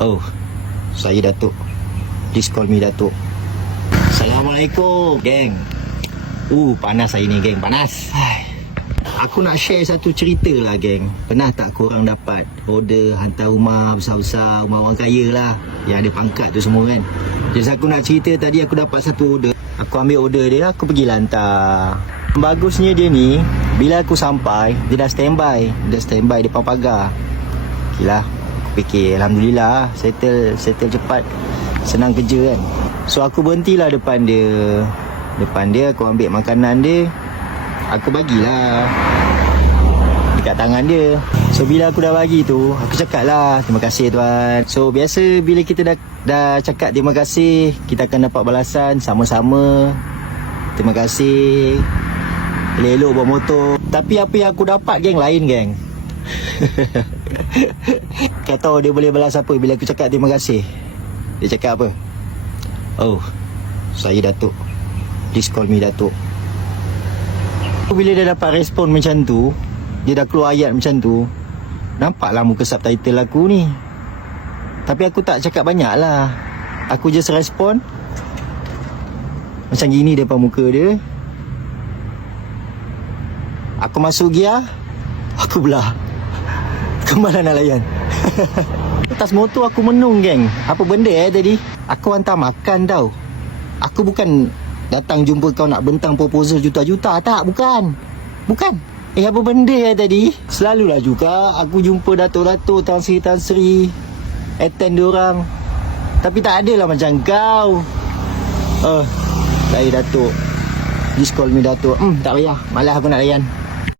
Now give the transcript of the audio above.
Oh, saya Datuk. Please call me Datuk. Assalamualaikum, geng. Panas hari ni, geng. Panas. Aku nak share satu cerita lah, geng. Pernah tak korang dapat order hantar rumah besar-besar, rumah orang kaya lah, yang ada pangkat tu semua kan? Jadi aku nak cerita, tadi aku dapat satu order. Aku ambil order dia, aku pergi hantar. Bagusnya dia ni, bila aku sampai, dia dah standby. Dia standby depan pagar. Okay lah, aku fikir Alhamdulillah, settle cepat, senang kerja kan. So aku berhentilah depan dia. Depan dia aku ambil makanan dia, aku bagilah dekat tangan dia. So bila aku dah bagi tu, aku cakap lah, terima kasih tuan. So biasa bila kita dah cakap terima kasih, kita akan dapat balasan sama-sama. Terima kasih, elok-elok bawa motor. Tapi apa yang aku dapat, geng, lain, geng. Kau tahu dia boleh balas apa bila aku cakap terima kasih? Dia cakap apa? Oh, saya Datuk. Please call me Datuk. Bila dia dapat respon macam tu, dia dah keluar ayat macam tu, nampaklah muka subtitle aku ni. Tapi aku tak cakap banyak lah. Aku just respon macam gini depan muka dia. Aku masuk gear, aku belah. Kemana nak layan? Atas motor aku menung, geng. Apa benda tadi? Aku hantar makan tau. Aku bukan datang jumpa kau nak bentang proposal juta-juta. Tak, bukan. Apa benda tadi? Selalulah juga aku jumpa datuk-datuk, Tan Sri attend diorang. Tapi tak adalah macam kau. Saya Datuk. Please call me Datuk. Tak payah, malas aku nak layan.